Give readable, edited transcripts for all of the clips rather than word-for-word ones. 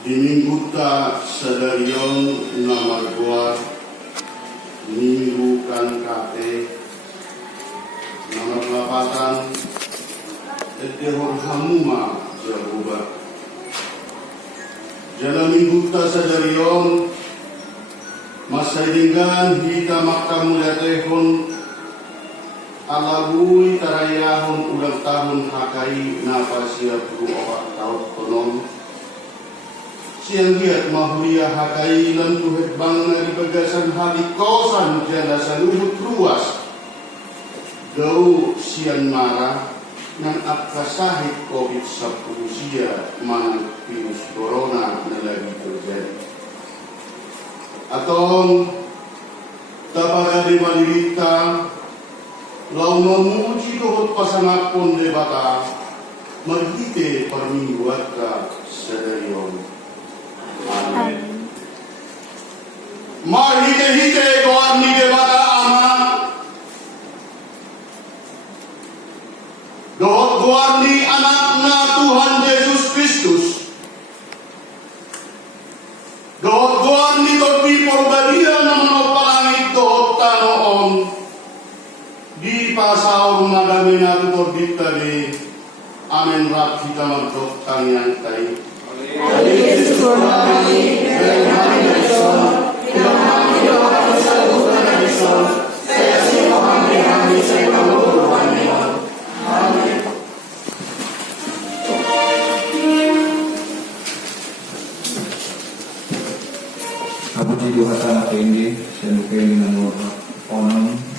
Dimingguta sadarion namargoa minggu kan kate nomor 8 edehor hamuma jabuba jala mingguta sadarion masaidingan hita maktamulятehon alabui tarayahon ulang tahun hakai napasia puru opat tahun konon siang giat mahulia hakai lan tuhet bang dari bagasan hali kosan jala salubut luas gau siang marah nang akasahit COVID-19 manang virus corona na lagi terjadi atong tapagadi malirita lau memuji dohot pasangapon debata maghite parmingguat ka sadarion. Amin. Mahite-hite doan ni debata ama dohot doan ni anak na Tuhan Yesus Kristus dohot doan ni topi porbadia na manopalangit dohot tanoon di pasaur ngadami na tutor tadi amin rap kita mardok tangian tay Abu Jidu Hatana Kendi, Senu Kendi Nangor Onong.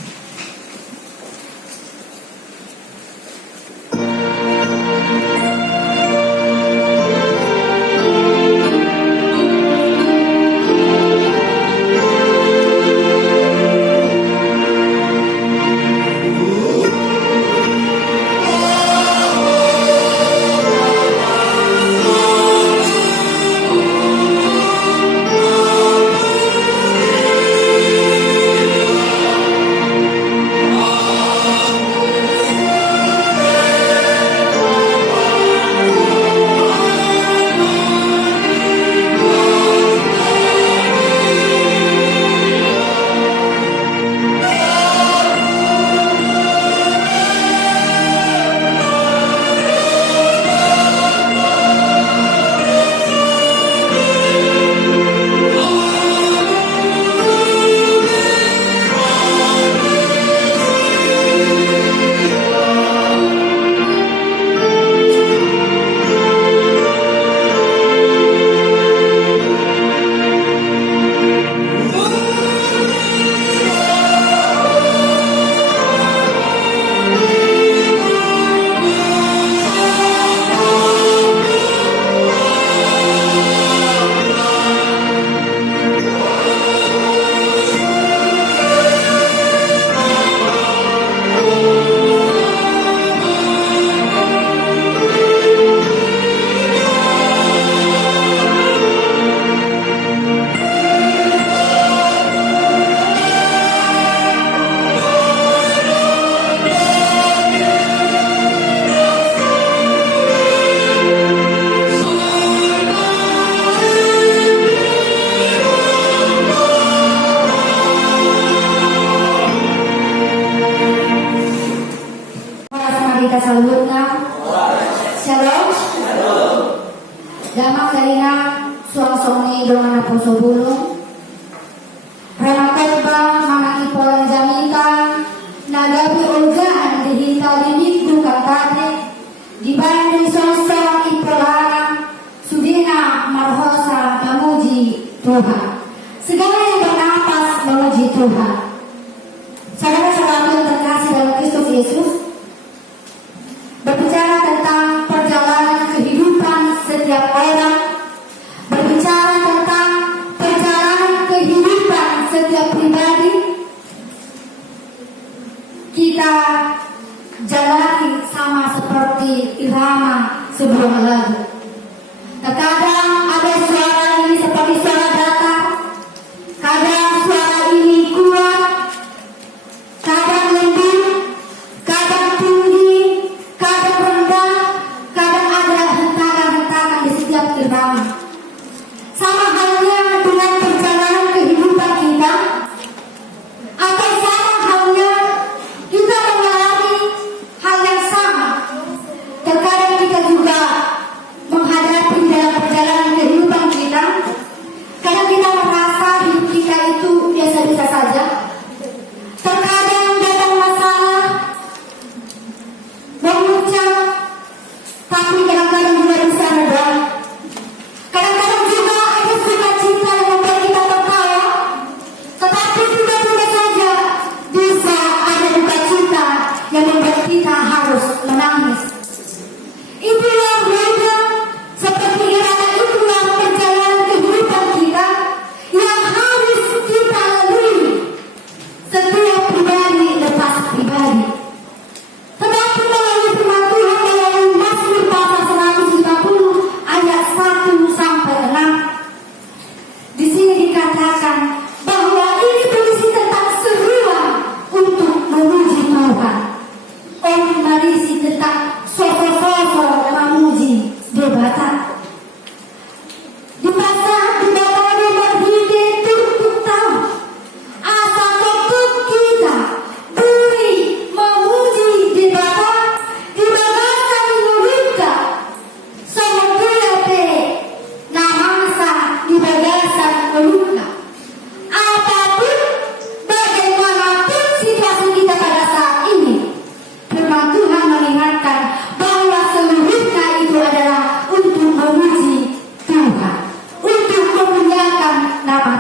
Damang kalina suang-suang idong anak puso bulong Ramakalba manakipolang jamita Nagabi olgaan dihita linigdu kantate Dibanding sosok ipolana Sudina marhosa memuji Tuhan Segala yang bernapas memuji Tuhan Saudara-saudara yang terkasih dalam Kristus Yesus berbicara tentang perjalanan kehidupan setiap orang, berbicara tentang perjalanan kehidupan setiap pribadi, kita jalani sama seperti irama sebuah lagu. Terkadang ada suara ini seperti suara datar, kadang suara ini kuat, kadang lembut, kadang tinggi, kadang rendah, kadang ada hentakan-hentakan di setiap irama.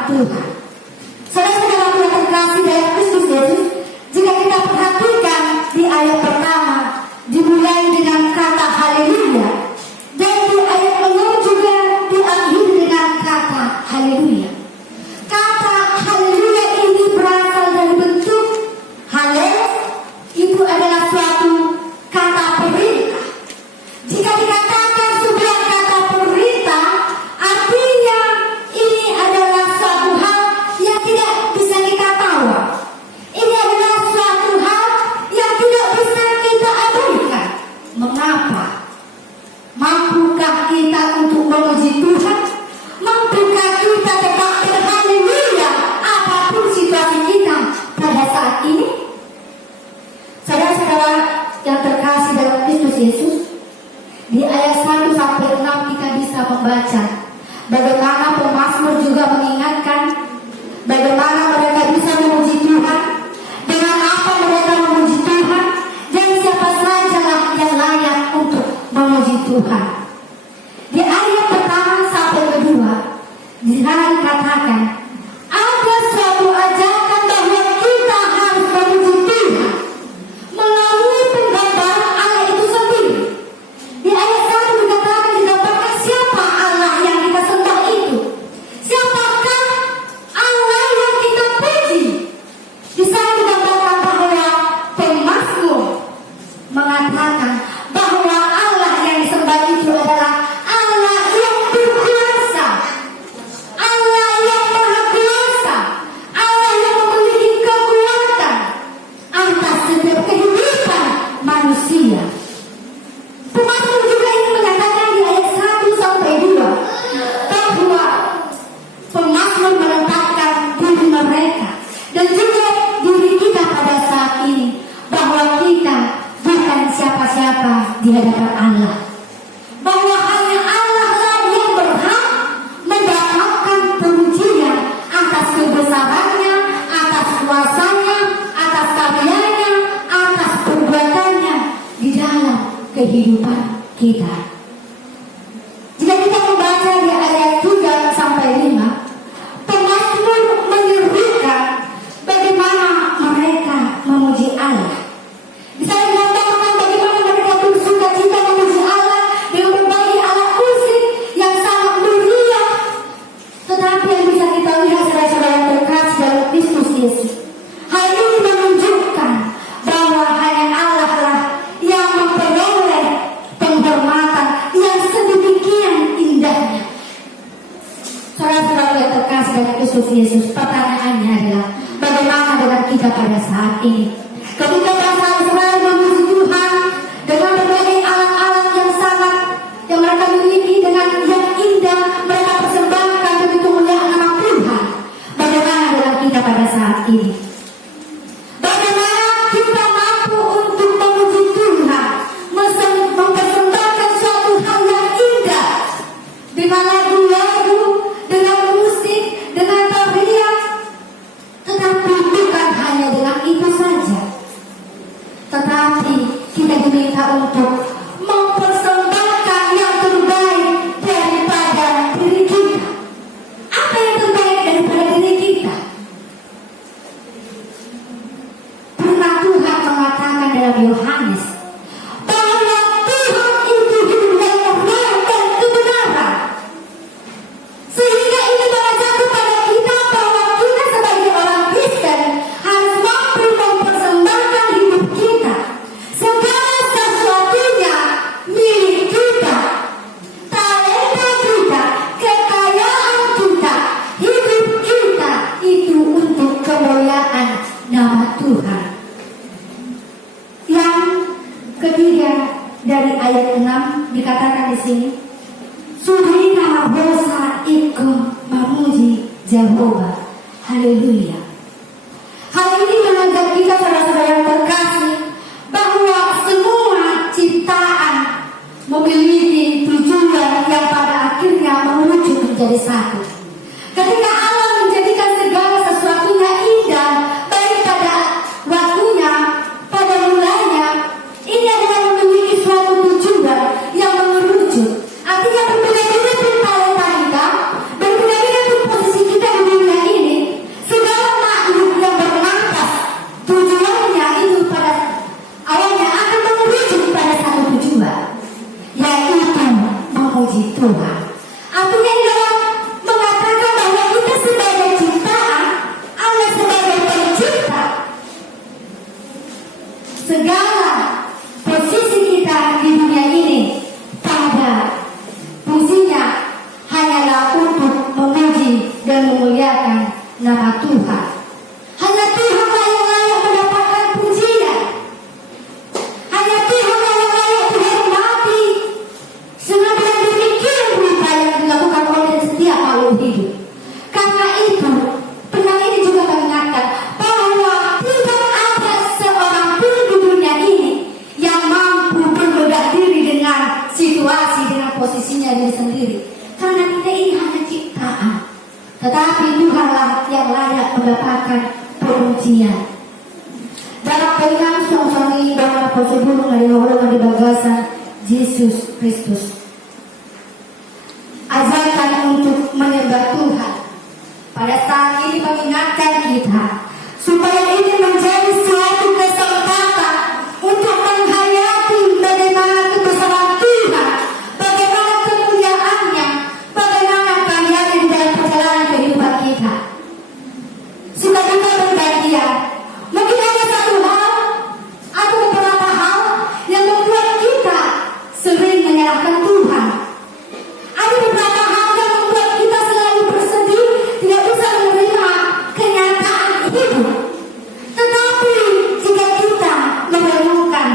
nama Tuhan. Saudara-saudara yang terkasih dalam Kristus Yesus, jika kita perhatikan di ayat pertama dimulai dengan kata haleluya, dan di ayat 6 juga diakhiri dengan kata haleluya. Kata haleluya ini berasal dari bentuk halel, itu adalah suatu kata perintah. Jika dikatakan sebuah kata perintah, artinya ini adalah suatu hal yang tidak bisa kita tawar. Ini adalah suatu hal yang tidak bisa kita abaikan. Mengapa? Mampukah kita untuk memuji Tuhan? Mampukah kita tetap berhaleluya apapun situasi kita pada saat ini? Saudara-saudara yang terkasih dalam Kristus Yesus, di ayat 1 sampai 6 kita bisa membaca bagaimana pemazmur juga mengingatkan bagaimana mereka bisa memuji Tuhan, dengan apa mereka memuji Tuhan, dan siapa sajalah yang layak untuk memuji Tuhan. Di ayat pertama sampai kedua dikatakan ada suatu ajakan bahwa kita harus memuji Tuhan melalui penggambaran Allah itu sendiri. Di ayat 1 digambarkan siapa Allah yang kita sembah itu. Siapakah Allah yang kita puji. Di sana digambarkan bahwa pemazmur mengatakan bahwa Allah yang disembah itu adalah Allah yang berkuasa, Allah yang maha kuasa, Allah yang memiliki kekuatan atas setiap kehidupan manusia. Pemazmur juga ingin menyatakan di ayat 1 sampai 2 bahwa pemazmur menempatkan diri mereka dan juga diri kita pada saat ini bahwa kita bukan siapa-siapa di hadapan Allah, bahwa hanya Allah lah yang berhak mendapatkan pujian atas kebesarannya, atas kuasanya, atas karyanya, atas perbuatannya di dalam kehidupan kita. Jika kita membaca di ayat 3 sampai 5, pemazmur menyerukan bagaimana mereka memuji Allah. Bisa digambarkan bagaimana mereka bersuka cita memuji Allah dengan berbagai alat musik yang sangat meriah. Tetapi yang bisa kita lihat saudara-saudara yang terkasih dalam Kristus Yesus, hal ini menunjukkan bahwa hanya Allah lah yang memperoleh penghormatan yang sedemikian indahnya. Saudara-saudara yang terkasih dalam Kristus Yesus, pertanyaannya adalah bagaimana dengan kita pada saat ini? Ketika bangsa Israel memuji Tuhan dengan berbagai alat-alat yang sangat yang mereka miliki, dengan yang indah mereka persembahkan begitu mulia nama Tuhan, bagaimana dengan kita pada saat ini? Bagaimana kita mampu untuk memuji Tuhan, mempersembahkan suatu hal yang indah dengan lagu-lagu, dengan musik, dengan tarian, tetapi bukan hanya dengan itu saja, tetapi kita diminta untuk mempersembahkan yang terbaik daripada diri kita. Apa yang terbaik daripada diri kita? Firman Tuhan mengatakan dalam Yohanes bahwa Tuhan itu hidup dalam roh dan kebenaran. Sehingga ini mengajar kepada kita bahwa kita sebagai orang Kristen harus mampu mempersembahkan hidup kita, segala sesuatunya milik kita, talenta kita, kekayaan kita, hidup kita itu untuk kemuliaan nama Tuhan. Yang ketiga dari ayat 6 dikatakan di sini, Sudahlah bosa ikut memuji Jehovah. Haleluya. Hal ini mengajak kita saudara-saudara yang terkasih bahwa semua ciptaan memiliki tujuan yang pada akhirnya merujuk menjadi satu. Ketika Allah menjadikan segala sesuatunya indah, baik pada waktunya, pada mulanya, ini adalah memiliki suatu tujuan yang merujuk. Artinya berbeda-beda pun talenta kita, berbeda-beda pun posisi kita di dunia nama Tuhan. Hanya Tuhanlah yang layak mendapatkan pujian. Hanya Tuhanlah yang layak dihormati. Dengan demikian rupa yang dilakukan oleh setiap makhluk hidup. Karena itu, pernah ini juga mengingatkan bahwa tidak ada seorang pun di dunia ini yang mampu berbedah diri dengan situasi, dengan posisinya diri sendiri. Karena kita ini hanya ciptaan. Tetapi Tuhanlah yang layak mendapatkan pujian. Dalam pegang suami dalam prosedur dari orang di bagasan Yesus Kristus. Ajarkan untuk menyembah Tuhan. Pada saat ini mengingatkan kita supaya ini menjadi suatu kesempatan untuk menghayati bagaimana kebesaran Tuhan, bagaimana kemuliaannya, bagaimana karyanya di dalam perjalanan kehidupan kita. Suka kita berbahagia. Mungkin ada satu hal atau beberapa hal yang membuat kita sering menyalahkan Tuhan. Ada beberapa hal yang membuat kita selalu bersedih, tidak bisa menerima kenyataan hidup. Tetapi jika kita merenungkan,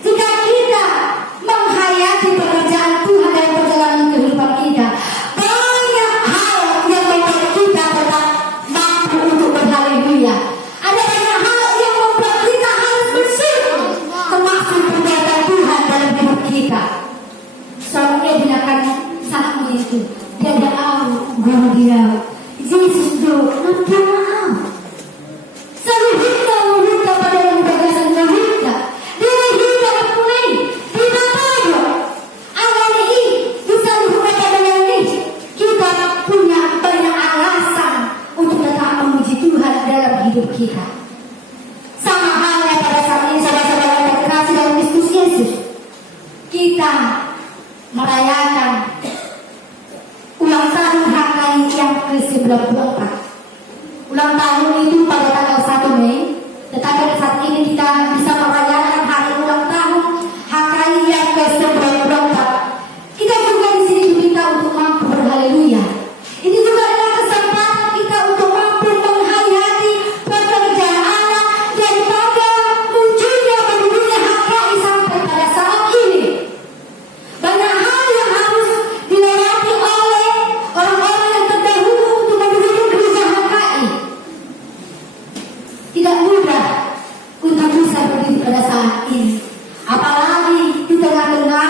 jika kita menghayati pekerjaan Tuhan dalam perjalanan kehidupan kita, banyak hal yang membuat kita tetap mampu untuk berhaleluya. Ada banyak hal yang membuat kita harus bersyukur, termasuk perbuatan Tuhan dalam hidup kita. Soalnya dia akan sangat begitu. Dia ada guru dia. Yesus itu nanti maaf. Selalu kita pada yang bagasan kita. Dia hidup mulai kita tahu. Awal ini bisa dibuka dengan ini. Kita punya banyak alasan untuk tetap memuji Tuhan dalam hidup kita. Sama halnya pada saat ini saudara-saudara yang terkasih dalam Kristus Yesus. Kita merayakan ulang tahun HKI yang ke-94. Ulang tahun itu pada tanggal 1 Mei, tetapi pada saat ini kita bisa merayakan hari ulang tahun HKI yang ke-94. Kita juga di sini diminta untuk mampu berhaleluya. Ini juga adalah kesempatan kita untuk mampu menghayati pekerjaan Allah daripada munculnya berdirinya HKI sampai pada saat ini. Banyak hal yang harus dilewati oleh orang-orang yang terdahulu untuk mendirikan gereja HKI. Tidak mudah untuk bisa berdiri pada saat ini. Apalagi di tengah-tengah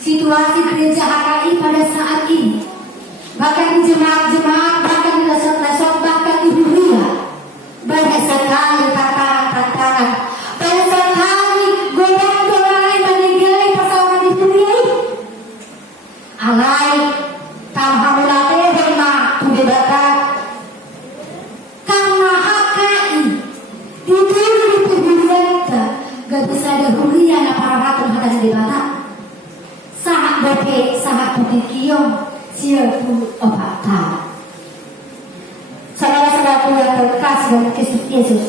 situasi gereja HKI pada saat ini. Bahkan di jemaat-jemaat, bahkan di resort-resort, bahkan di dunia. Banyak sekali tantangan-tantangan. Banyak sekali godaan-godaan yang meninggali persoalan di dunia ini. Alai, tamhamulate hema tudebata. Karena HKI dituju di tubuhnya, gak bisa dahulunya na para hatun hatan di bata. Sangat bebe, sangat bukikiyong, siapa opata. Saudara-saudaraku yang terkasih dalam Kristus Yesus,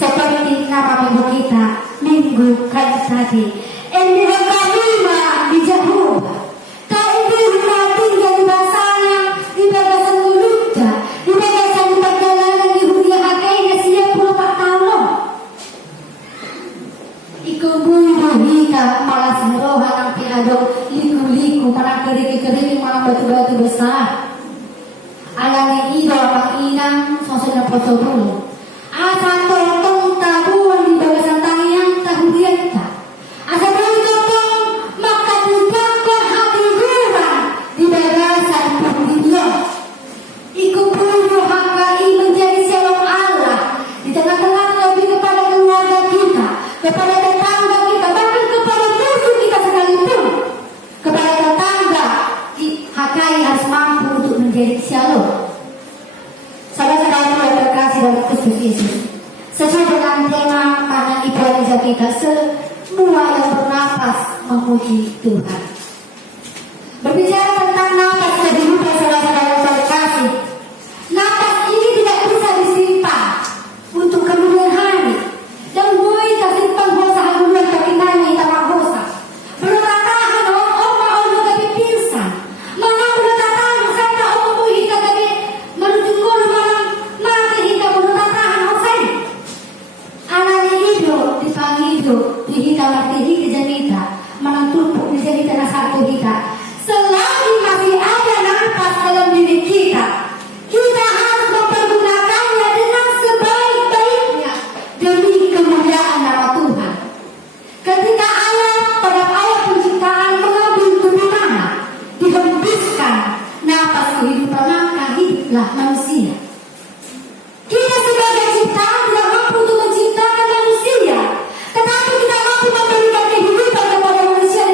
seperti nama minggu kita, minggu kali tadi, ini kelima di Jehovah. Kaibir tinggal di basanya, di bagasan mulutnya, di bagasan perjalanan di Hudia HKI siap 24 tahun. Ikumbui kita malas meroha ng pinadong liku-liku, parang keriki-keriki, parang batu-batu besar. Alam ni ido ang inang sosunod po sobrang. Asa tong tabuan di bagasan tangian tahudian ta. Asa tong makatugakon hatihuran di bagasan pagdilyo. Ikupulo HKI menjadi shalom Allah di tengah-tengah lebih kepada keluarga kita, kepada tetangga kita, bahkan kepada musuh kita sekalipun. Kepada tetangga, HKI harus mampu untuk menjadi shalom. Saudara-saudara yang terkasih dalam Kristus Yesus, sesuai dengan tema tangan ibadah kita, semua yang bernapas memuji Tuhan. Berbicara tentang napas kehidupan saudara-saudara yang terkasih, napas ini tidak bisa disimpan untuk kemudian hari. Dan boleh tersimpan hosa haluan terkinanya itamak hosa. Belum tahan om gabi pinsan. Mana belum tahan sampai om muhi gabi menuju malam hiduplah manusia. Kita sebagai ciptaan tidak mampu untuk menciptakan manusia, tetapi kita mampu memberikan kehidupan kepada manusia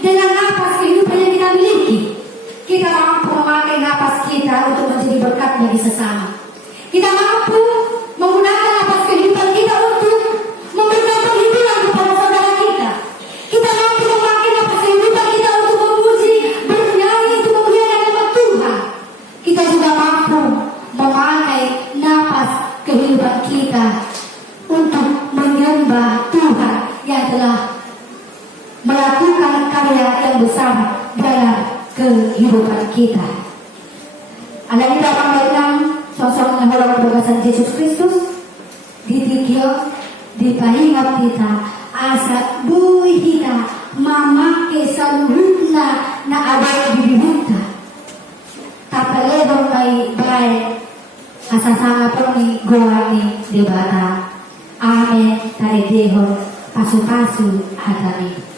dengan napas kehidupan yang kita miliki. Kita mampu memakai napas kita untuk menjadi berkat bagi sesama. Kita mampu menggunakan napas kehidupan kita untuk memberikan penghiburan kepada saudara kita. Kita mampu memakai napas kehidupan kita untuk memuji, bernyanyi, untuk memuliakan nama Tuhan. Kita juga mampu memakai napas kehidupan kita untuk menyembah Tuhan yang telah melakukan karya yang besar dalam kehidupan kita. Ada di dalam dalam sosok yang berkesan Yesus Kristus ditikio di pahingat kita asa bui kita mamake saluhutna na ada di buta tapalebang kay baik asasama po ni goa ni debata amen taredeho pasu-pasu hatami.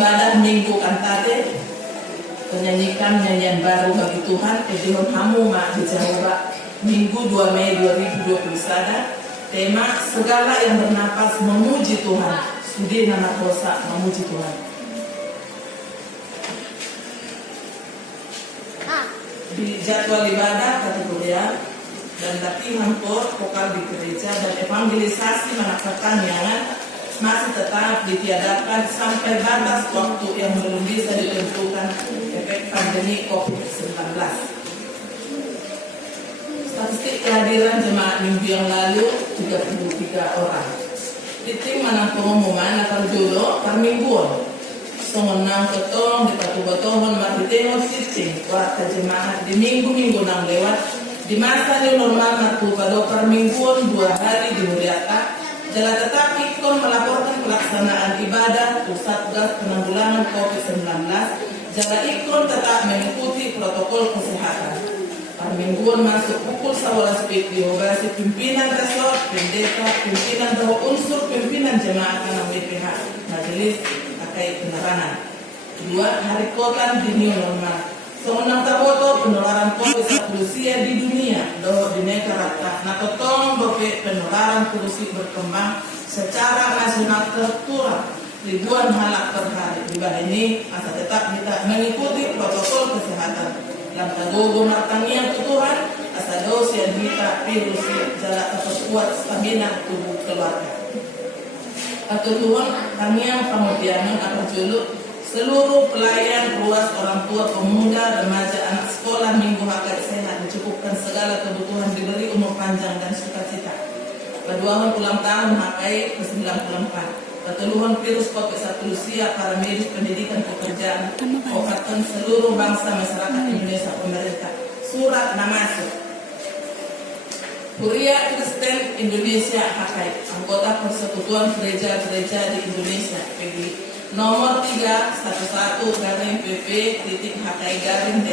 ibadah minggu kantate menyanyikan nyanyian baru bagi Tuhan Edihon Hamu Ma di Jawa Minggu 2 Mei 2021. Tema segala yang bernapas memuji Tuhan. Studi nama kosa memuji Tuhan. Di jadwal ibadah kategori dan latihan vokal di gereja dan evangelisasi manakatan yang masih tetap ditiadakan sampai batas waktu yang belum bisa ditentukan efek pandemi COVID-19. Statistik kehadiran jemaat minggu yang lalu 33 orang. Titik manang pengumuman akan dulu per mingguan. Songonang ketong di patu-patuhon matitengos titik warta jemaat di minggu-minggu nang lewat di masa new normal matu pada per mingguan 2 hari di Muriata. Jala tetapi kon melaporkan pelaksanaan ibadah pusat gas penanggulangan COVID-19. Jala ikon tetap mengikuti protokol kesehatan. Permingguan masuk pukul 11 pagi dihubasi pimpinan resort, pendeta, pimpinan bahwa unsur pimpinan jemaat anak BPH, majelis terkait penerangan. 2. Hari kotan di new normal. Semenang taboto penularan COVID-19 di dunia, doh di negara rata. Nakotong bope penularan virus berkembang secara nasional terturut ribuan halak per hari. Di bawah ini masa tetap kita mengikuti protokol kesehatan. Dalam tagogo martangian tuturan asa dos yang kita virus jala terkuat stamina tubuh keluarga. Ketutuhan tangian pemutianan atau juluk seluruh pelayan, ruas, orang tua, pemuda, remaja, anak sekolah minggu hakkat sehat mencukupkan segala kebutuhan diberi umur panjang dan sukacita. Keduaan ulang tahun HKI ke-94. Keteluhan virus COVID-19 siap para medis pendidikan pekerjaan Okatan seluruh bangsa masyarakat Indonesia pemerintah. Surat Namasuk Kuria Kristen Indonesia HKI anggota Persekutuan Gereja-Gereja di Indonesia PGI nomor 311-PP.HKI-DN-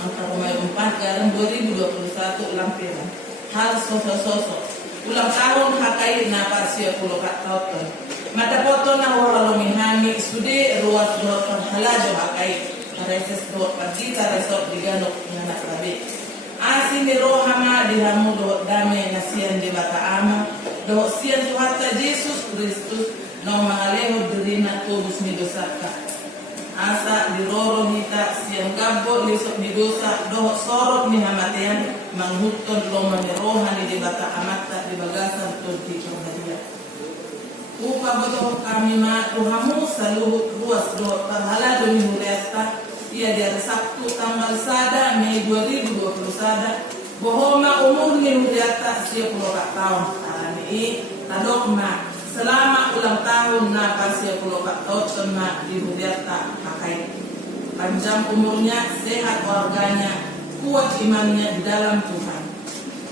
angka Romawi 4-2021 lampiran. Hal sosok ulang tahun HKI Napasia Pulau Katauton. Mata foto na waralomihami sude ruas doa perhalado HKI. Reses doa pagita resort diganok nganak rabi. Asin di rohama dihamu doa damai nasian di bata ama. Doa sian Tuhan Yesus Kristus no mahaleho dirina tubus ni dosaka. Asa di roro hita siang gabbo lisok di dosa doa sorot ni hamatian manghuton loma ni rohani di bata amata di bagasan di perhadia. Upa betul kami ma tuhamu saluhut ruas doa perhalado ni Muriata. Ia di hari Sabtu tanggal 1 Mei 2021 bohoma umur ni Muriata 10 tahun. Ini tadokma selama ulang tahun na pasia pulau Katauton na di Muriata HKI. Panjang umurnya, sehat warganya, kuat imannya di dalam Tuhan.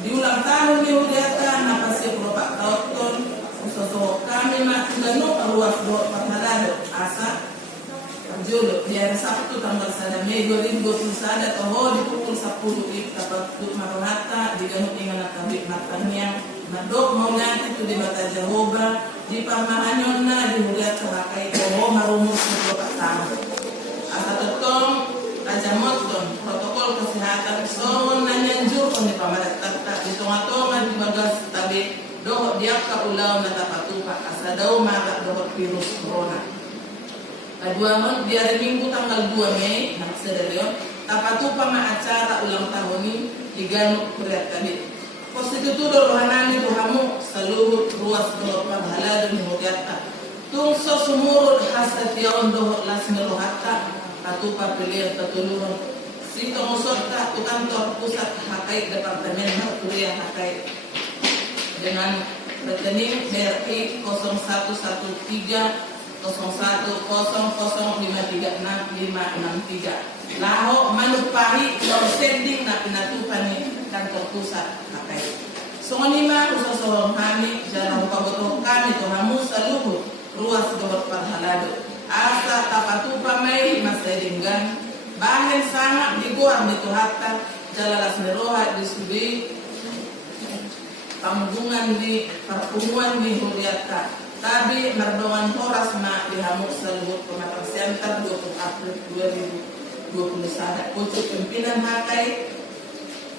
Di ulang tahun di Muriata na pasia pulau Katauton, usoso kami ganuk ruas doa perhalado asa Jolo di hari Sabtu tanggal 1 Mei 2021 toh di pukul 10 kita patut marohata di ganuk ingan kabit matanya nadok mau nanti tu di bata Jehovah di pamahanyon na di Muriata HKI toh marumur 10 tahun. Asa totong aja moton protokol kesehatan songon nanyanjur kami pamadatata di tonga-tonga di bagas tabi doh diap ka ulaw na tapatupa asa daw mara doh virus corona. Kedua di hari Minggu tanggal 2 Mei Nakserelion tapatupa ma acara ulang tahun ini di Ganuk Muriata tadi. Konstituto rohanani tuhamu seluruh ruas doh paghalado ni Muriata. Tungso sumurut hasat yaon doh lasmi rohata patupa pilihan tatuluhan. Sito musorta tu kantor pusat HKI Departemen Kuria HKI dengan rekening BRI 0113 0100536563 laho manupahi law sending na pinatupan ni kantor pusat HKI. Songonima usosohong kami jalan pabotoh kami tuhamu saluhut ruas dohot parhalado asa tapatupa may masedinggan bahin sangat diguar nito hatta jalalas meroha disubi panggungan di perpunguan di Muriata. Tabi merdongan horas ma dihamuk seluruh pematang center 20 April 2021 untuk pimpinan HKI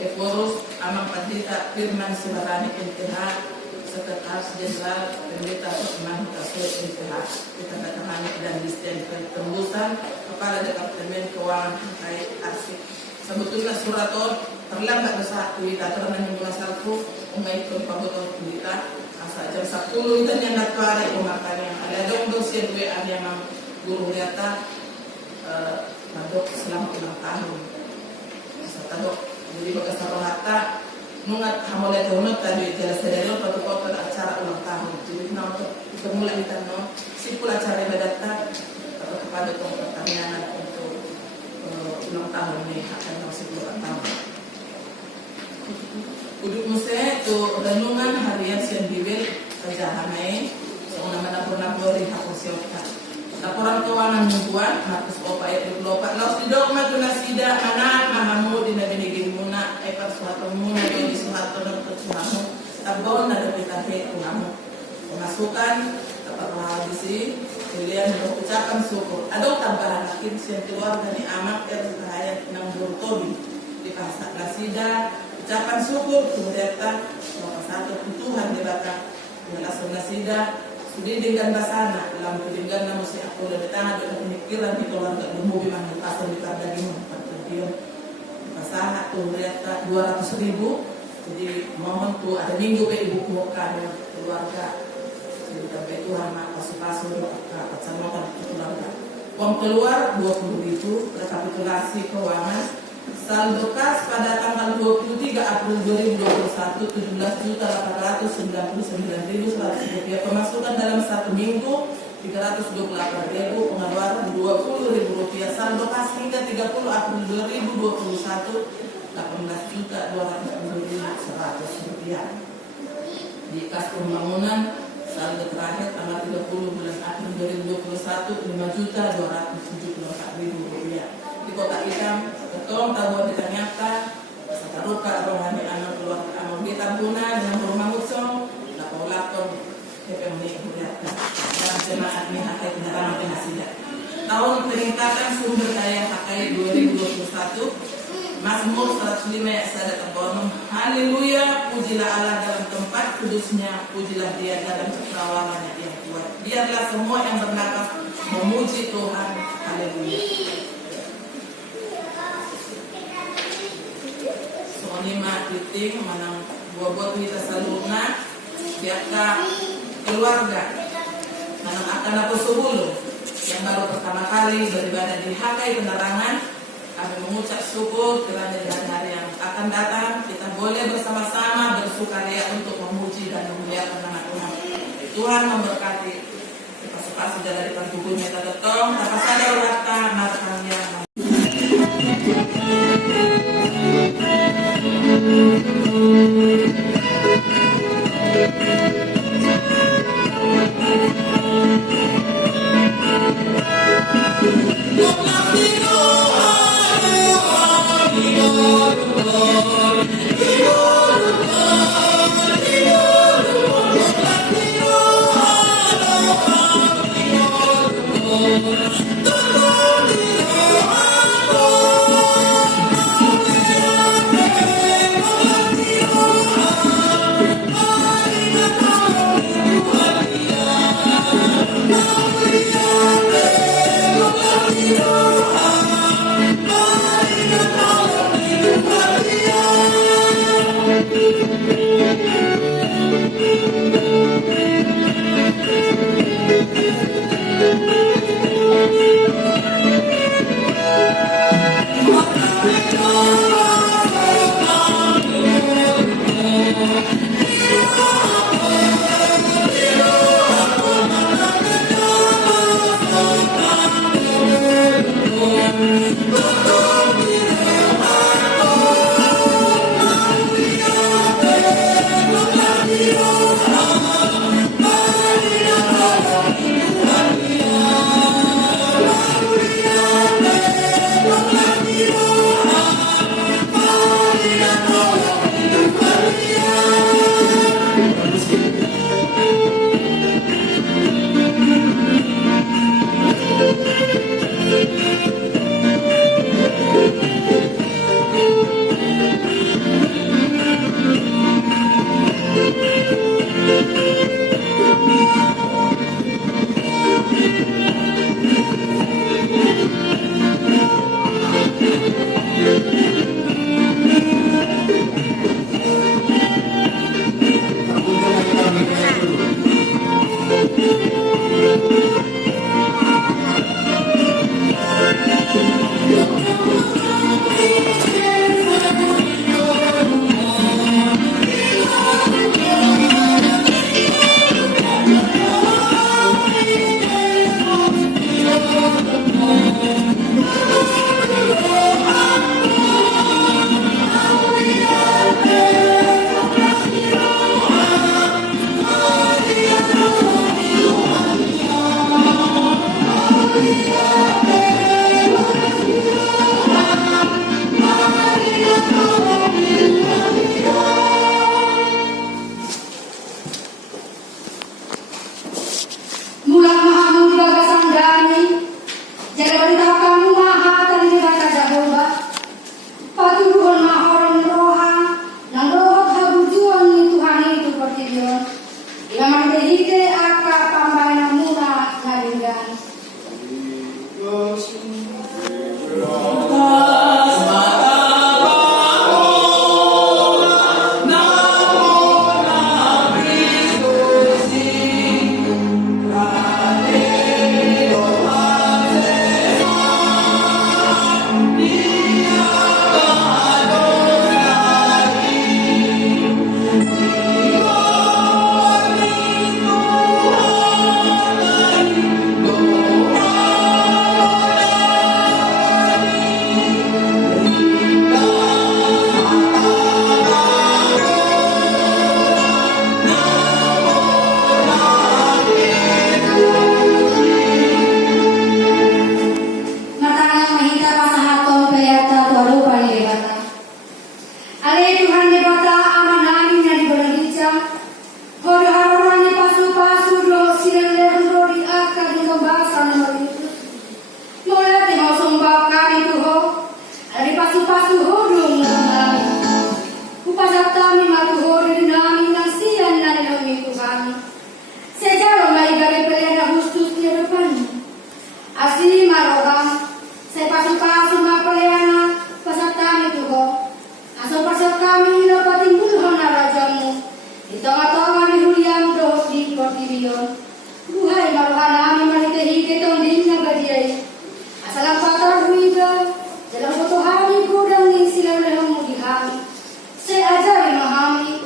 Ekorus Amang Pandita Firman Sibarani MTH Sekretaris Jenderal Pendeta Sukman Kasih MTH kita datangani dan disiden tembusan kepada Departemen Keuangan HKI Arsip sebetulnya suraton terlambat dosa kuita karena yang salku umay ko paboto kuita asa jam 10 itu yang natware umakanya ada dong dosen gue ada yang guru data madok selama ulang tahun asa tadok jadi bagas hatta nungat hamole tunut tadi jelas dari patu kota acara ulang tahun jadi nama itu mulai kita no sipul acara data kepada pertanyaan untuk ulang tahun ini akan masih ulang tahun. Uduk musya itu renungan harian siang diwil kejahamai seorang menapur-napur di hak usiota. Laporan keuangan mingguan Markus Opa ayat 24. Laus didogma tunasida anak mahamu di nabinigin muna ekar suatu muna di suatu dan tersuhamu tabon ada kita kunamu pemasukan dapat hadisi kalian mengucapkan syukur. Ada tambahan lagi yang keluar dari amat ayat 6 tobi di bahasa nasida ucapan syukur kemudian nomor 1 kebutuhan di belakang dengan asal nasida sudah dengan basana dalam kedinggan namun si aku udah datang ada pemikiran di keluarga ilmu memang asal di daging pertanian basana tuh ternyata 200.000 jadi mohon tuh ada minggu ke ibu muka keluarga jadi sampai Tuhan pasu-pasu dapat sama keluarga uang keluar 20.000 rekapitulasi keuangan saldo kas pada tanggal 23 April 2021 17.899.100 rupiah pemasukan dalam 1 minggu 328.000 pengeluaran 20.000 rupiah saldo kas hingga 30 April 2021 18.210.100 rupiah di kas pembangunan saldo terakhir tanggal 30 bulan April 2021 5.274.000 rupiah di kota hitam betul tahu ditanyata sataruka rohani anak keluarga amal kita guna dengan rumah musuh lapor KPMI Huriata dan jemaat Mihakai Kendaraan Penasihat tahun peningkatan sumber daya HKI 2021 Mazmur 105 ayat 1 terbangun haleluya pujilah Allah dalam tempat kudusnya pujilah dia dalam cakrawalanya yang kuat biarlah semua yang bernapas memuji Tuhan haleluya. Lima titik manang buat kita salurna biarkan keluarga manang akan apa sebelum yang baru pertama kali beribadah di Hakai Penerangan kami mengucap syukur kerana di hari-hari yang akan datang kita boleh bersama-sama bersukaria untuk memuji dan memuliakan nama Tuhan. Tuhan memberkati pas-pas dari pertubuhnya tergetong apa saja urata marahnya. ni bata aman namin na di balagitsa. Horo-horo ni pasu-pasu lo silang lehro di akad ng kabasa na malitus. Mula di mau sumbak kami tuho. Dari pasu-pasu horo mo namin. Upasap kami matuho rin namin ng siyan na nilamig Tuhan. Sejauh may gabi pelena hustus di depan. Asli maroham. Saya pasu-pasu mapelena pasap kami tuho. Asal pasap kami dapat timbul na rajamu. Di tengah-tengah di huriam doh di kortirion. Duhai marohan namin malitehi ketong din na badiay. Asal ang patar huiga. Dalam fotohani kudang ni silang lehong mudihang. Saya ajari mahami.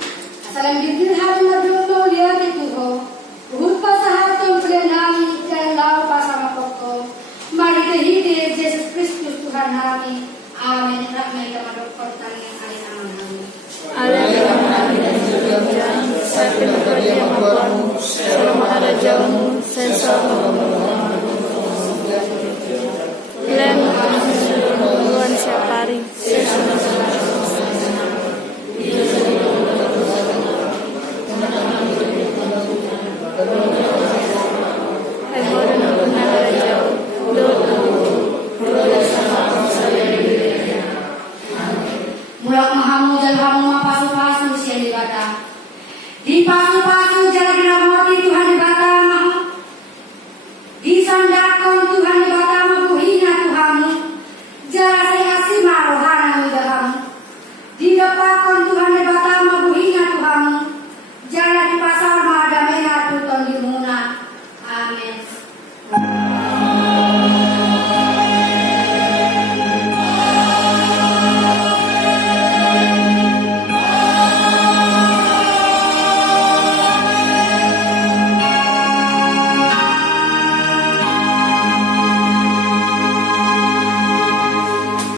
Asal ang bibirhan madung maulia di tuho. Uhud pasahatong pelenami dan lau pasama pokok. Mari terhidih Yesus Kristus Tuhan kami. Amin. Rahmai kepada pertanian hari aman kami. Allah yang mengalir dan juga bilang, saya penuh dia membuatmu, saya maha jauhmu, saya selalu Lem Tuhan siap hari, saya sudah Mulak mahamu dan hamu mapasu-pasu siya di bata. Di pasu-pasu